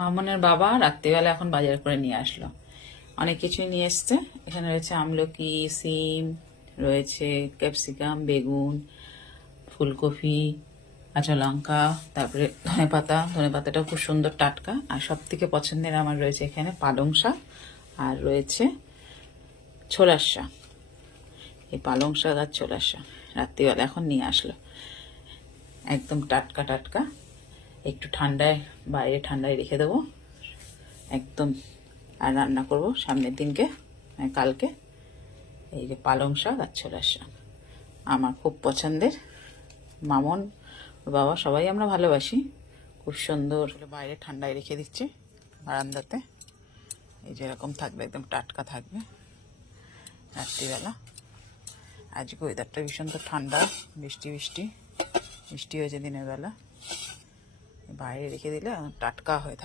মামনের বাবা রাত্রিবেলা এখন বাজার করে নিয়ে আসলো, অনেক কিছুই নিয়ে এসছে। এখানে রয়েছে আমলকি, সিম, রয়েছে ক্যাপসিকাম, বেগুন, ফুলকপি, কাঁচা লঙ্কা, তারপরে ধনে পাতাটাও খুব সুন্দর টাটকা। আর সব থেকে পছন্দের আমার রয়েছে এখানে পালং শাক, আর রয়েছে ছোলার শাক। এই পালং শাক আর ছোলার শাক রাত্রিবেলা এখন নিয়ে আসলো, একদম টাটকা টাটকা। একটু ঠান্ডায়, বাইরে ঠান্ডায় রেখে দেবো একদম, আর রান্না করব সামনের দিনকে, কালকে। এই যে পালং শাক আর ছোলার শাক আমার খুব পছন্দের। মামন, ওর বাবা, সবাই আমরা ভালোবাসি। খুব সুন্দর বাইরে ঠান্ডায় রেখে দিচ্ছি বারান্দাতে। এই যেরকম থাকবে, একদম টাটকা থাকবে রাত্রিবেলা। আজকে ওয়েদারটা ভীষণ তো ঠান্ডা, বৃষ্টি বৃষ্টি বৃষ্টি হয়েছে দিনের বেলা। বাইরে রেখে দিলে টাটকা হয়ে থাকে।